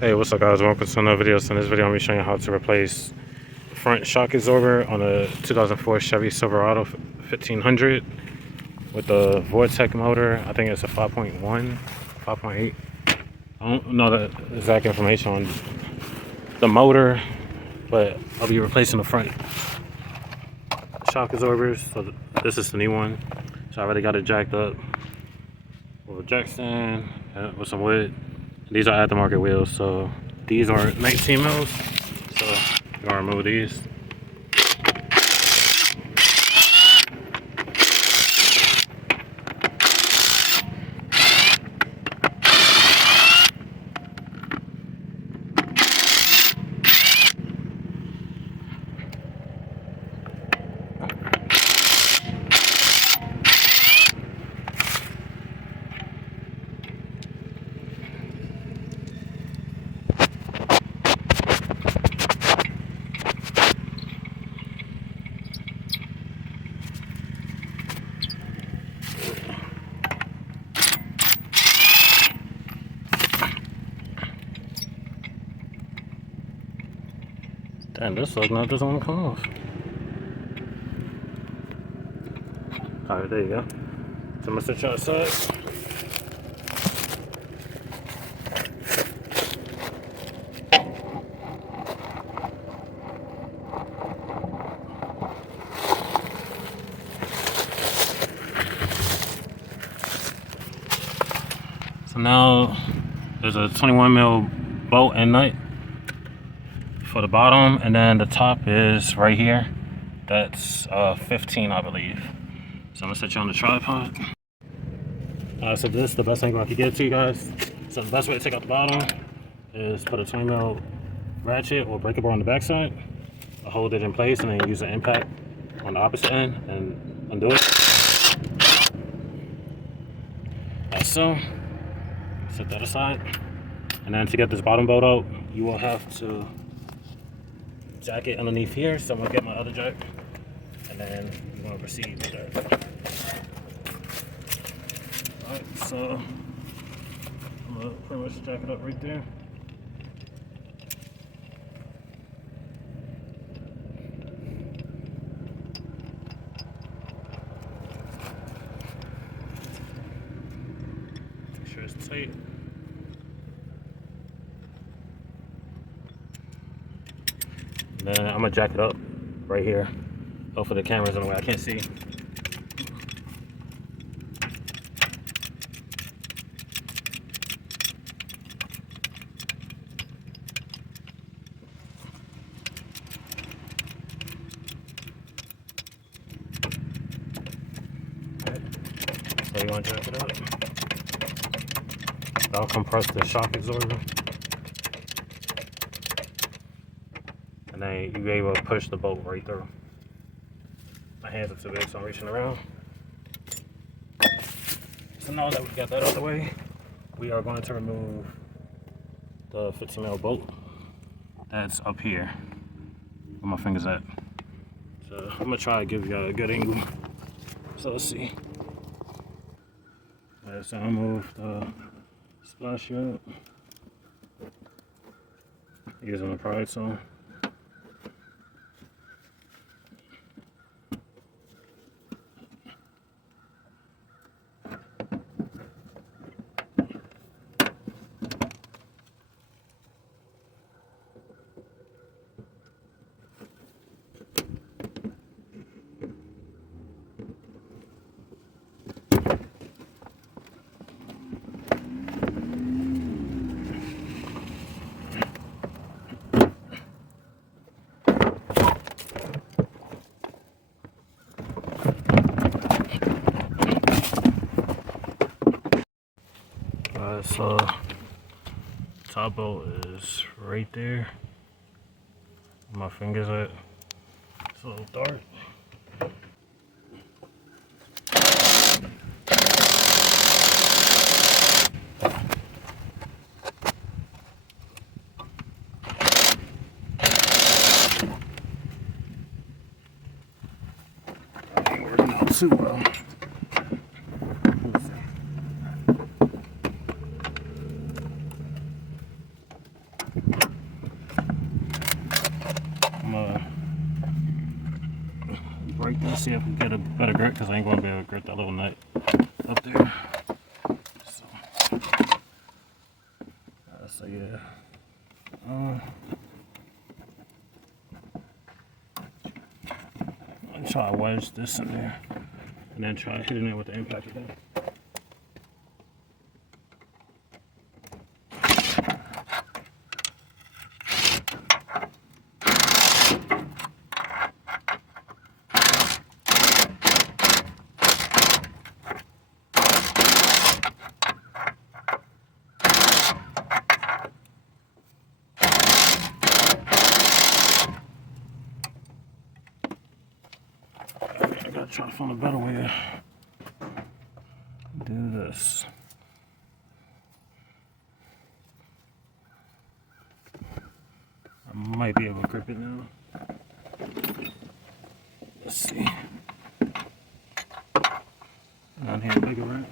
Hey, what's up guys? Welcome to another video. So in this video I'm going to be showing you how to replace the front shock absorber on a 2004 Chevy Silverado 1500 with the Vortec motor. I think it's a 5.1, 5.8. I don't know the exact information on the motor, but I'll be replacing the front shock absorbers. So this is the new one. So I already got it jacked up with a jack stand with some wood. These are aftermarket wheels, so these are 19 mils. So I'm gonna remove these. Damn, this looks like this one come off. Alright, there you go. So I'm gonna set you outside. So now there's a 21 mil bolt and nut for the bottom, and then the top is right here. That's 15, I believe. So I'm gonna set you on the tripod. So this is the best angle I could get to you guys. So the best way to take out the bottom is put a 20 mil ratchet or breaker bar on the backside, hold it in place, and then use an impact on the opposite end and undo it. Like so. Set that aside. And then to get this bottom bolt out, you will have to jack it underneath here. So I'm gonna get my other jack, and then we're gonna proceed with that. Alright, so I'm gonna pretty much jack it up right there. Make sure it's tight. And then I'm gonna jack it up right here. Hopefully the camera's in the way, I can't see. So you want to jack it up. That'll compress the shock absorber. And then you'll be able to push the bolt right through. My hands are too big, so I'm reaching around. So now that we got that out of the way, we are going to remove the 15 mil bolt that's up here. Where my finger's at. So I'm gonna try to give you a good angle. So let's see. Alright, so I'll move the splash out using the pry tool. So top bolt is right there. Where my finger's at. It's a little dark. Ain't working out too well. Let's see if we get a better grip, because I ain't going to be able to grip that little nut up there. So yeah. I'm try to wedge this in there, and then try hitting it with the impact of that. I gotta try to find a better way to do this. I might be able to grip it now. Let's see. Down here, bigger wrench.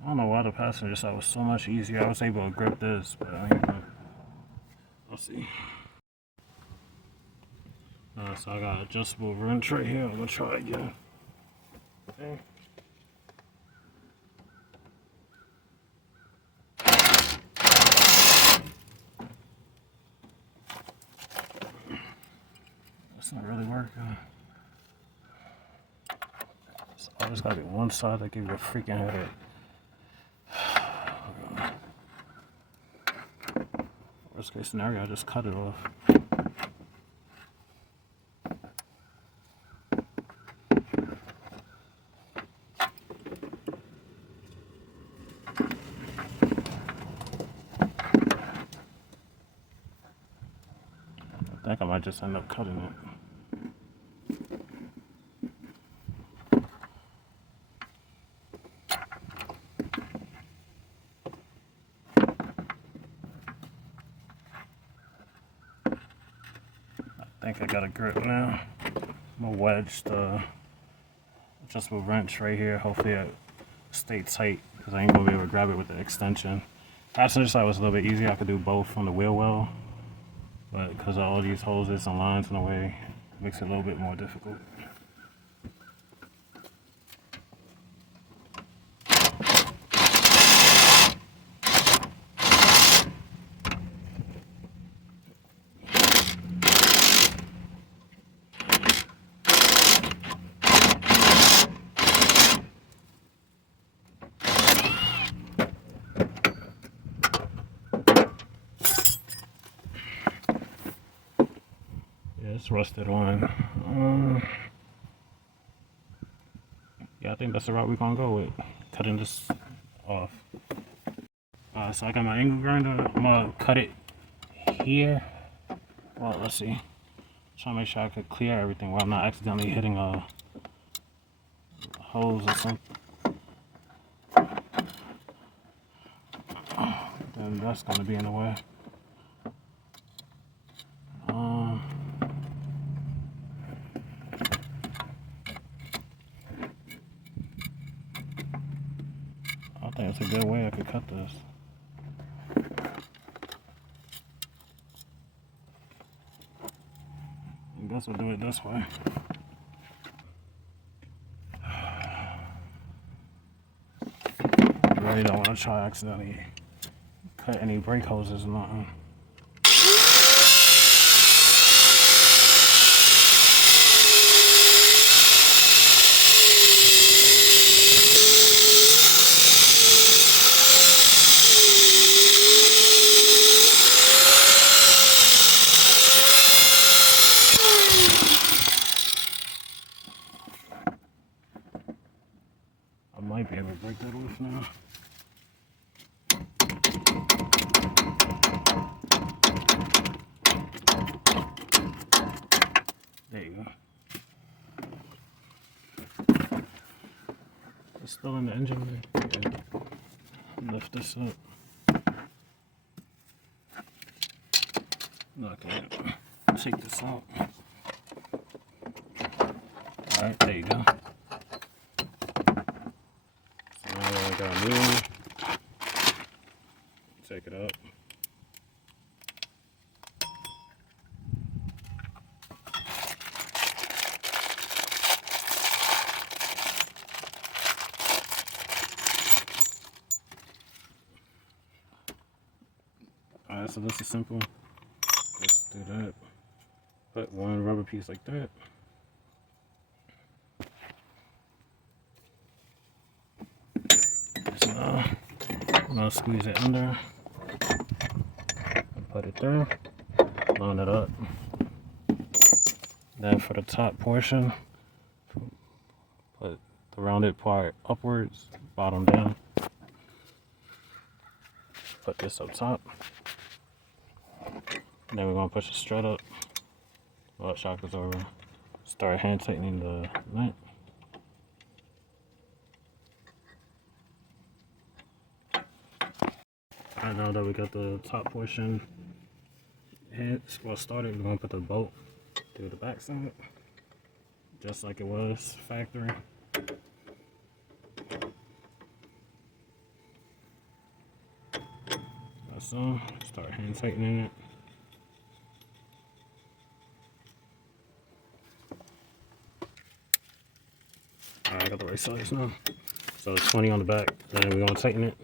I don't know why the passenger side was so much easier. I was able to grip this, but I ain't gonna. Let's see. So I got an adjustable wrench right here. I'm gonna try again. Okay. That's not really working. So I just gotta get one side that gives you a freaking headache. Worst case scenario, I just cut it off. I think I might just end up cutting it. I think I got a grip now. I'm gonna wedge the adjustable wrench right here. Hopefully it stay tight, because I ain't gonna be able to grab it with the extension. Passenger side was a little bit easier. I could do both from the wheel well, but because of all these hoses and lines in the way, it makes it a little bit more difficult. It's rusted on. Yeah, I think that's the route we're gonna go with. Cutting this off. So I got my angle grinder. I'm gonna cut it here. Well, let's see. Trying to make sure I could clear everything while I'm not accidentally hitting a hose or something. Then that's gonna be in the way. I think it's a good way I could cut this. I guess we'll do it this way. I really don't want to try accidentally cut any brake hoses or nothing. I might be able to break that loose now. There you go. It's still in the engine there. Yeah. Lift this up. Okay, take this out. Alright, there you go. So now we got a new one. Take it up. Alright, so this is simple. Let's do that. Put one rubber piece like that. So I'm gonna squeeze it under. Put it through. Line it up. Then for the top portion, put the rounded part upwards, bottom down. Put this up top. Then we're gonna push the strut up. While the shock is over. Start hand tightening the nut. Alright, now that we got the top portion well started, we're gonna put the bolt through the back side, just like it was factory. Like so. Start hand tightening it. Alright, I got the right size now. So it's 20 on the back, and we're gonna tighten it.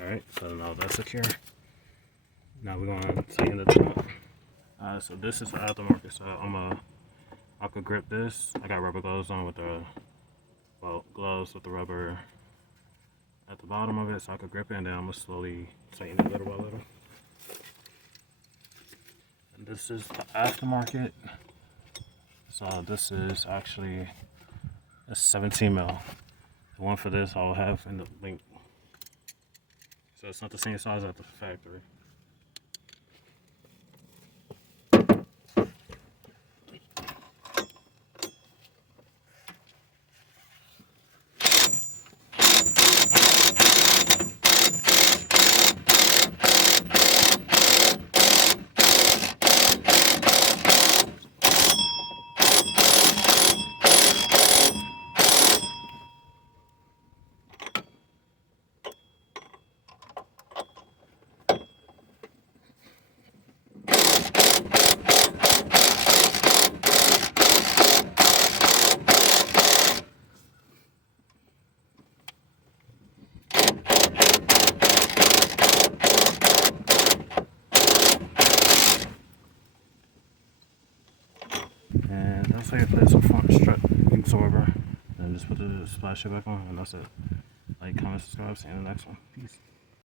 Alright, so now that's secure. Now we're gonna tighten the top. So this is the aftermarket, so I could grip this. I got rubber gloves on with the, gloves with the rubber at the bottom of it, so I could grip it, and then I'm gonna slowly tighten it little by little. And this is the aftermarket. So this is actually a 17 mil. The one for this I'll have in the link. So it's not the same size as the factory. And that's how you place a front strut absorber. And just put the splash it back on, and that's it. Like, comment, subscribe, see you in the next one. Peace.